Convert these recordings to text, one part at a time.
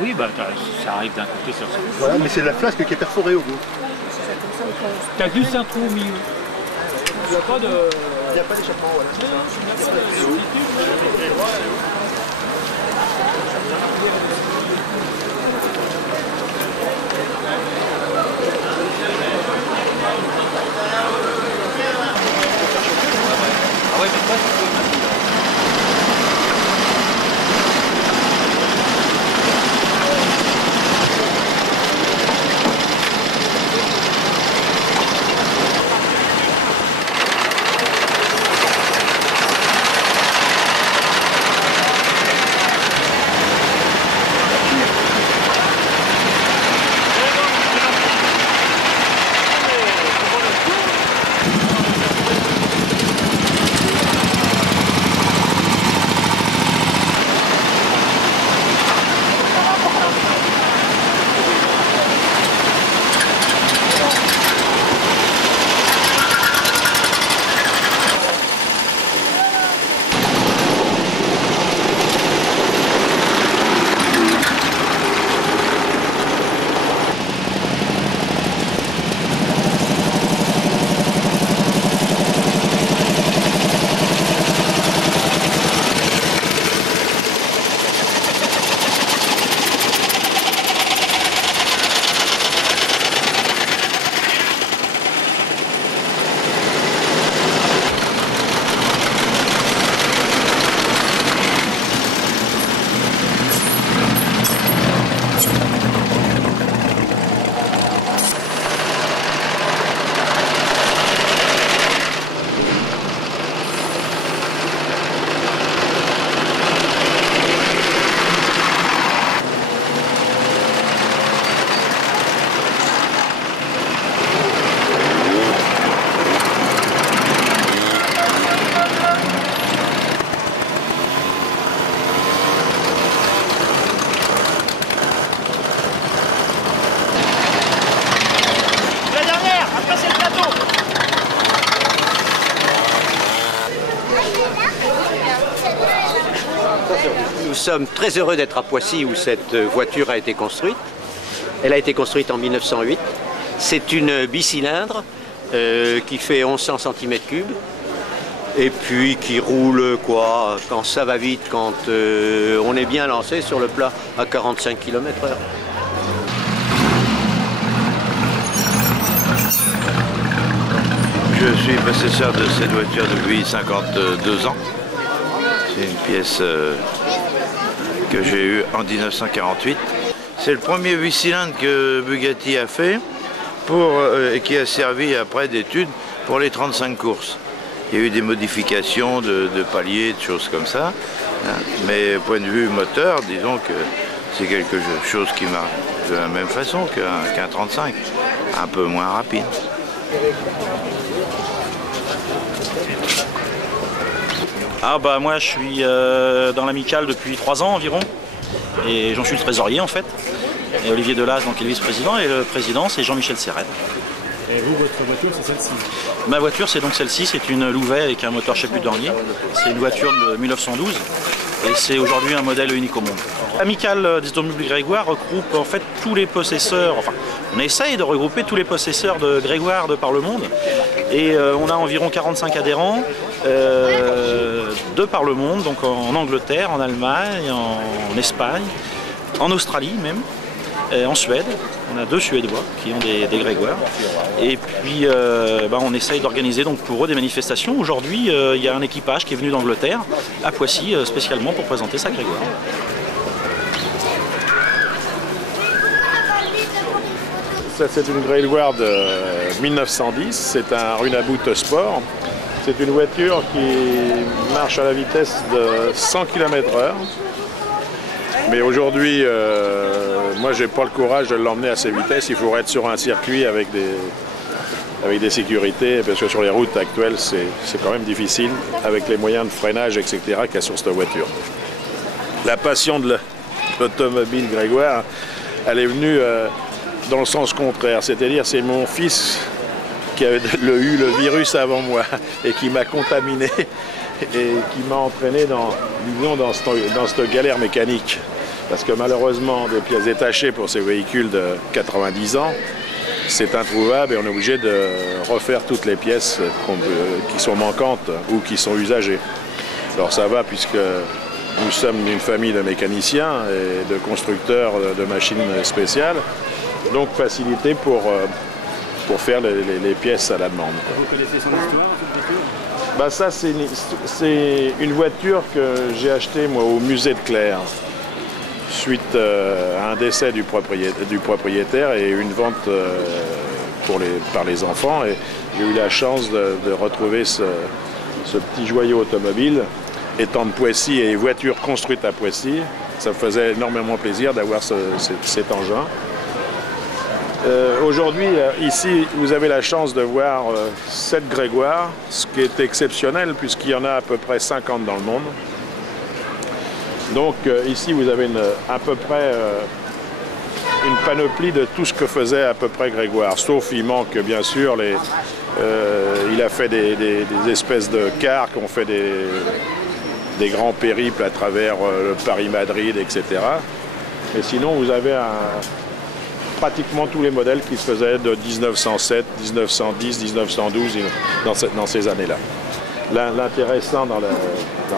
Oui, bah, ça arrive d'un côté sur ça. Voilà, mais c'est la flasque qui est perforée au bout. T'as juste un trou au milieu. Il n'y a pas de... Il n'y a pas d'échappement, voilà. Ah ouais, mais pas... Nous sommes très heureux d'être à Poissy où cette voiture a été construite. Elle a été construite en 1908. C'est une bicylindre qui fait 1100 cm3 et puis qui roule quoi, quand ça va vite, quand on est bien lancé sur le plat à 45 km/h. Je suis possesseur de cette voiture depuis 52 ans. C'est une pièce que j'ai eue en 1948. C'est le premier 8 cylindres que Bugatti a fait et qui a servi après d'étude pour les 35 courses. Il y a eu des modifications de paliers, de choses comme ça. Mais point de vue moteur, disons que c'est quelque chose qui marche de la même façon qu'un 35, un peu moins rapide. Ah bah moi je suis dans l'amicale depuis 3 ans environ et j'en suis le trésorier en fait. Et Olivier Delaz donc est le vice-président et le président c'est Jean-Michel Serret. Et vous, votre voiture c'est celle-ci? Ma voiture c'est donc celle-ci, c'est une Louvet avec un moteur chez Pudornier. C'est une voiture de 1912 et c'est aujourd'hui un modèle unique au monde. L'amicale des automobiles Grégoire regroupe en fait tous les possesseurs, enfin on essaye de regrouper tous les possesseurs de Grégoire de par le monde. Et on a environ 45 adhérents de par le monde, donc en Angleterre, en Allemagne, en Espagne, en Australie même, en Suède. On a 2 Suédois qui ont des Grégoire. Et puis on essaye d'organiser donc pour eux des manifestations. Aujourd'hui, il y a un équipage qui est venu d'Angleterre à Poissy spécialement pour présenter sa Grégoire. C'est une Grégoire de 1910, c'est un Runabout Sport. C'est une voiture qui marche à la vitesse de 100 km/h. Mais aujourd'hui, moi j'ai pas le courage de l'emmener à ces vitesses. Il faudrait être sur un circuit avec des sécurités, parce que sur les routes actuelles, c'est quand même difficile, avec les moyens de freinage, etc. qu'il y a sur cette voiture. La passion de l'automobile Grégoire, elle est venue dans le sens contraire, c'est-à-dire c'est mon fils qui a eu le virus avant moi et qui m'a contaminé et qui m'a entraîné dans cette galère mécanique. Parce que malheureusement, des pièces détachées pour ces véhicules de 90 ans, c'est introuvable et on est obligé de refaire toutes les pièces qui sont manquantes ou qui sont usagées. Alors ça va puisque nous sommes une famille de mécaniciens et de constructeurs de machines spéciales, donc facilité pour faire les pièces à la demande. Vous connaissez son histoire, cette voiture? Bah ça c'est une voiture que j'ai achetée moi au musée de Clermont suite à un décès du propriétaire et une vente par les enfants. Et j'ai eu la chance de retrouver ce petit joyau automobile. Étant de Poissy et voiture construite à Poissy, ça me faisait énormément plaisir d'avoir cet engin. Aujourd'hui, ici, vous avez la chance de voir 7 Grégoire, ce qui est exceptionnel puisqu'il y en a à peu près 50 dans le monde. Donc ici, vous avez à peu près une panoplie de tout ce que faisait à peu près Grégoire, sauf il manque bien sûr il a fait des espèces de cars qui ont fait des grands périples à travers le Paris-Madrid, etc. Et sinon, vous avez pratiquement tous les modèles qui se faisaient de 1907, 1910, 1912, dans ces années-là. L'intéressant dans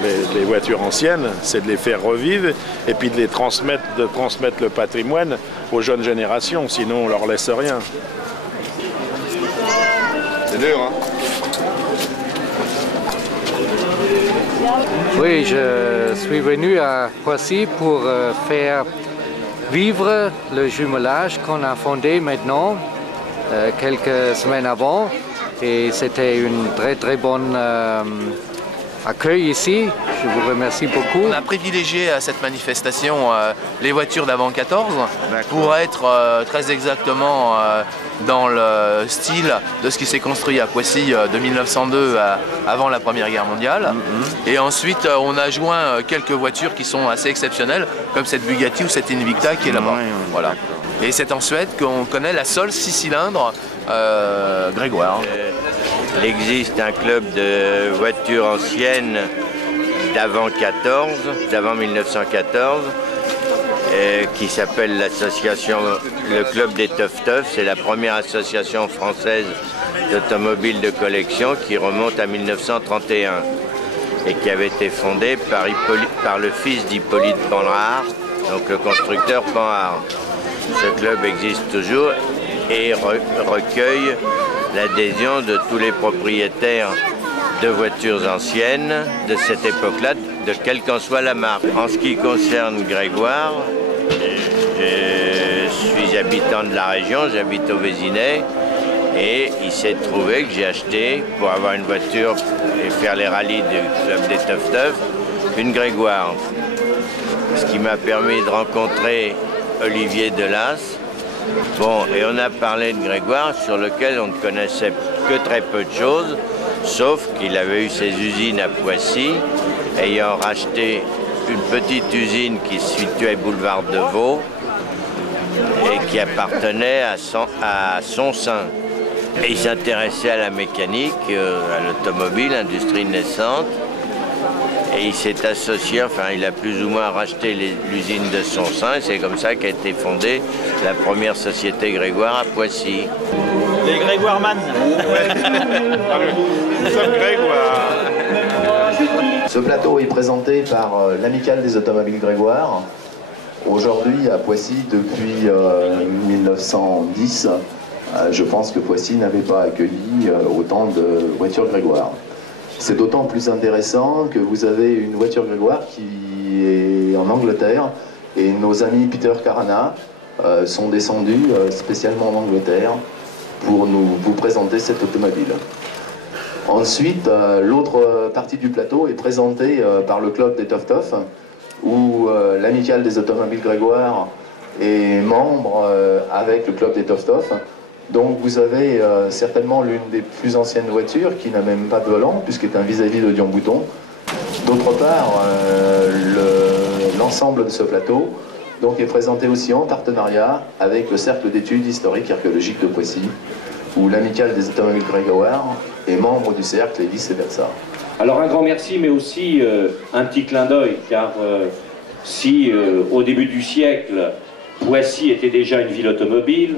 les voitures anciennes, c'est de les faire revivre et puis de transmettre le patrimoine aux jeunes générations, sinon on leur laisse rien. C'est dur, hein? Oui, je suis venu à Poissy pour faire vivre le jumelage qu'on a fondé maintenant, quelques semaines avant. Et c'était une très bonne accueil ici. Je vous remercie beaucoup. On a privilégié à cette manifestation les voitures d'avant 14 pour être très exactement dans le style de ce qui s'est construit à Poissy de 1902 avant la Première Guerre mondiale. Et ensuite, on a joint quelques voitures qui sont assez exceptionnelles, comme cette Bugatti ou cette Invicta qui est là-bas. Voilà. Et c'est en Suède qu'on connaît la seule 6 cylindres Grégoire. Il existe un club de voitures anciennes d'avant 1914, qui s'appelle l'association, le club des Teuf-Teuf. C'est la première association française d'automobiles de collection qui remonte à 1931 et qui avait été fondée par le fils d'Hippolyte Panhard, donc le constructeur Panhard. Ce club existe toujours et recueille l'adhésion de tous les propriétaires de voitures anciennes de cette époque-là, de quelle qu'en soit la marque. En ce qui concerne Grégoire, je suis habitant de la région, j'habite au Vésinet, et il s'est trouvé que j'ai acheté, pour avoir une voiture et faire les rallyes du club des Teuf-Teuf, une Grégoire. Ce qui m'a permis de rencontrer Olivier Delas. Bon, et on a parlé de Grégoire sur lequel on ne connaissait que très peu de choses, sauf qu'il avait eu ses usines à Poissy, ayant racheté une petite usine qui se situait boulevard de Vaux et qui appartenait à son sein. Et il s'intéressait à la mécanique, à l'automobile, l'industrie naissante. Et il s'est associé, enfin il a plus ou moins racheté l'usine de son sein, et c'est comme ça qu'a été fondée la première société Grégoire à Poissy. Les Grégoire-man. Nous sommes Grégoire. Ce plateau est présenté par l'Amicale des automobiles Grégoire. Aujourd'hui à Poissy, depuis 1910, je pense que Poissy n'avait pas accueilli autant de voitures Grégoire. C'est d'autant plus intéressant que vous avez une voiture Grégoire qui est en Angleterre et nos amis Peter Carana sont descendus spécialement en Angleterre pour vous présenter cette automobile. Ensuite, l'autre partie du plateau est présentée par le club des Teuf-Teuf où l'Amicale des automobiles Grégoire est membre avec le club des Teuf-Teuf. Donc vous avez certainement l'une des plus anciennes voitures qui n'a même pas de volant puisqu'elle est un vis-à-vis de Dion-Bouton. D'autre part, l'ensemble de ce plateau donc, est présenté aussi en partenariat avec le Cercle d'études historiques et archéologiques de Poissy où l'Amicale des automobiles grégoire est membre du cercle et vice-versa. Alors un grand merci, mais aussi un petit clin d'œil, car si au début du siècle, Poissy était déjà une ville automobile,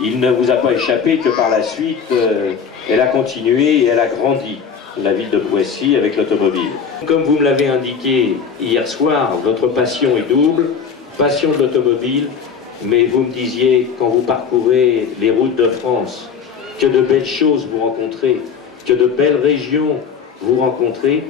il ne vous a pas échappé que par la suite, elle a continué et elle a grandi, la ville de Poissy, avec l'automobile. Comme vous me l'avez indiqué hier soir, votre passion est double, passion de l'automobile, mais vous me disiez, quand vous parcourez les routes de France, que de belles choses vous rencontrez, que de belles régions vous rencontrez,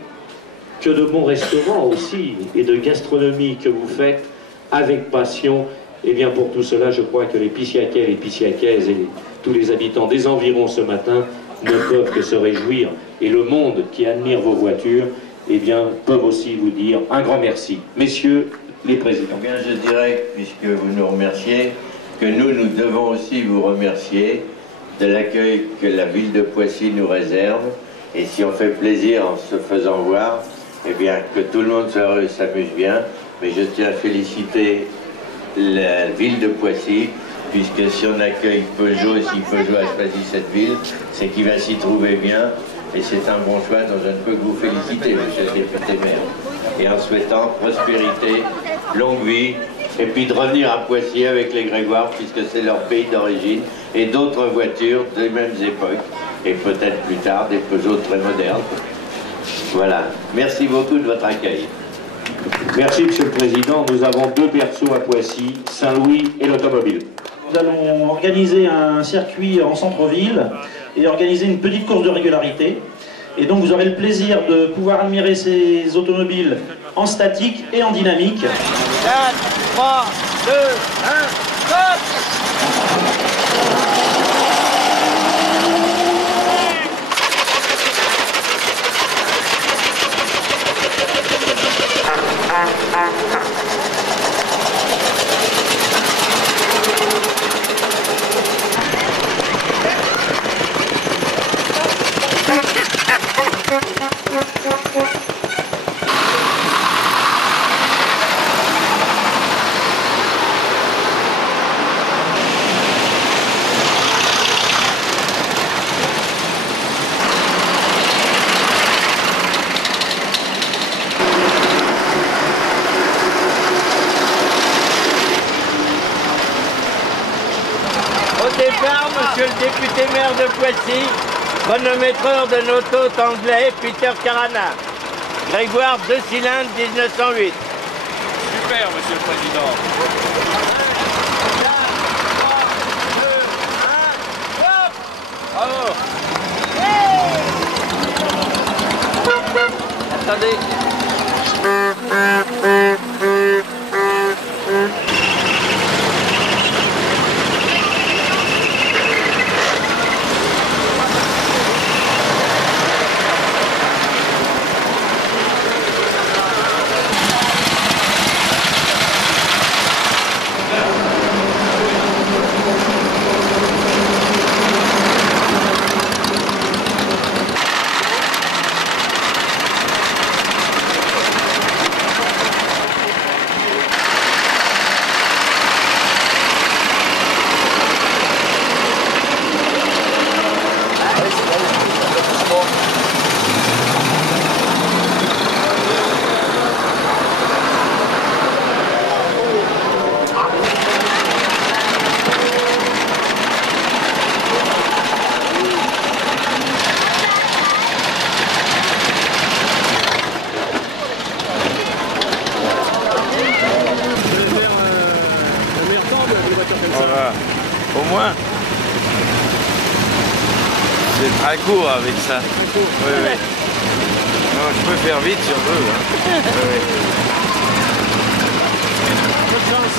que de bons restaurants aussi, et de gastronomie que vous faites avec passion. Et bien pour tout cela, je crois que les Pissiacais, les Pissiacaises et tous les habitants des environs ce matin ne peuvent que se réjouir. Et le monde qui admire vos voitures, eh bien, peuvent aussi vous dire un grand merci. Messieurs les présidents. Eh bien, je dirais, puisque vous nous remerciez, que nous devons aussi vous remercier de l'accueil que la ville de Poissy nous réserve. Et si on fait plaisir en se faisant voir, eh bien, que tout le monde soit heureux et s'amuse bien. Mais je tiens à féliciter la ville de Poissy, puisque si on accueille Peugeot, et si Peugeot a choisi cette ville, c'est qu'il va s'y trouver bien. Et c'est un bon choix dont je ne peux que vous féliciter, monsieur le député maire. Et en souhaitant prospérité, longue vie, et puis de revenir à Poissy avec les Grégoire, puisque c'est leur pays d'origine, et d'autres voitures des mêmes époques, et peut-être plus tard des Peugeot très modernes. Voilà. Merci beaucoup de votre accueil. Merci, Monsieur le Président. Nous avons deux berceaux à Poissy, Saint-Louis et l'automobile. Nous allons organiser un circuit en centre-ville et organiser une petite course de régularité. Et donc vous aurez le plaisir de pouvoir admirer ces automobiles en statique et en dynamique. 4, 3, 2, 1, stop! Au départ, monsieur le député maire de Poissy, chronométreur de notre hôte anglais Peter Carana. Grégoire 2 cylindres 1908. Super, monsieur le président. Attendez. Voilà, au moins. C'est très court avec ça. Oui, oui. Non, je peux faire vite si on veut. Hein. Oui, oui. Bonne chance.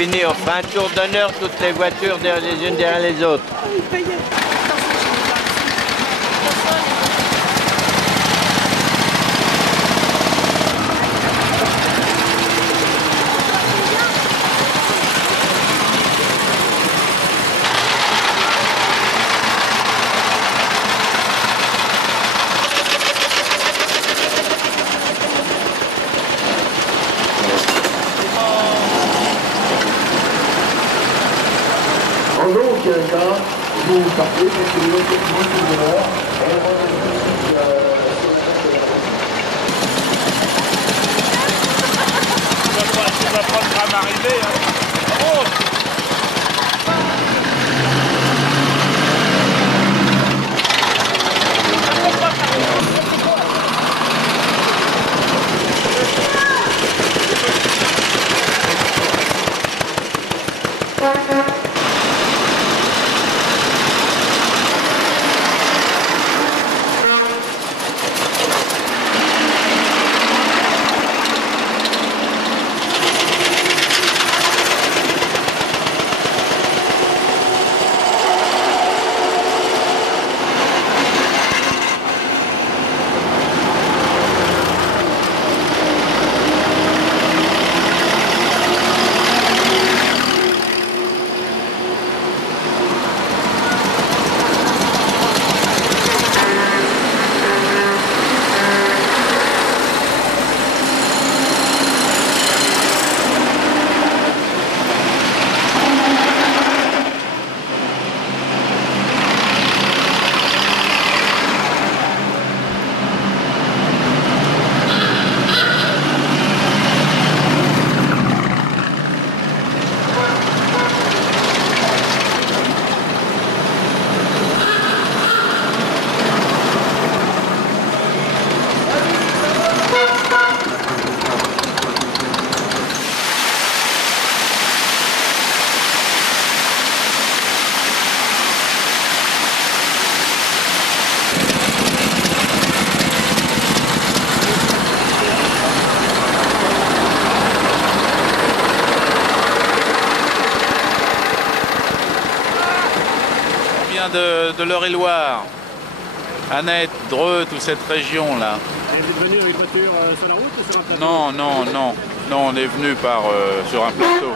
fini, on fera un tour d'honneur, toutes les voitures les unes derrière les autres. Donc, là, vous partez, parce que vous êtes moins de l'heure. Tu vas pas le drame arriver, hein. Oh. De l'Eure-et-Loire, Annette, Dreux, toute cette région-là. Et vous êtes venu avec votre voiture sur la route ou sur un plateau? Non, on est venu sur un plateau.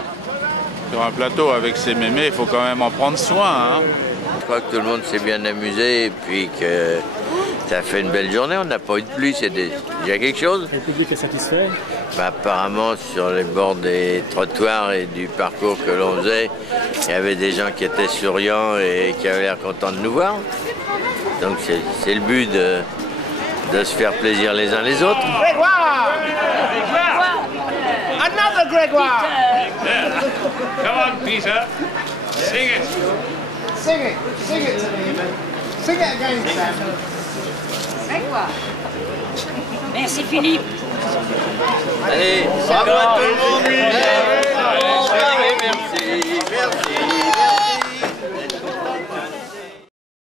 Sur un plateau avec ses mémés, il faut quand même en prendre soin. Hein. Je crois que tout le monde s'est bien amusé et puis que ça fait une belle journée. On n'a pas eu de pluie, c'est déjà quelque chose. Et le public est satisfait? Bah, apparemment, sur les bords des trottoirs et du parcours que l'on faisait, il y avait des gens qui étaient souriants et qui avaient l'air contents de nous voir. Donc c'est le but de se faire plaisir les uns les autres. Grégoire! Another Grégoire! Come on, Peter. Sing it. Sing it. Sing it to me. Sing it again, Sam. Grégoire. Merci Philippe. Allez, bravo à tout le monde.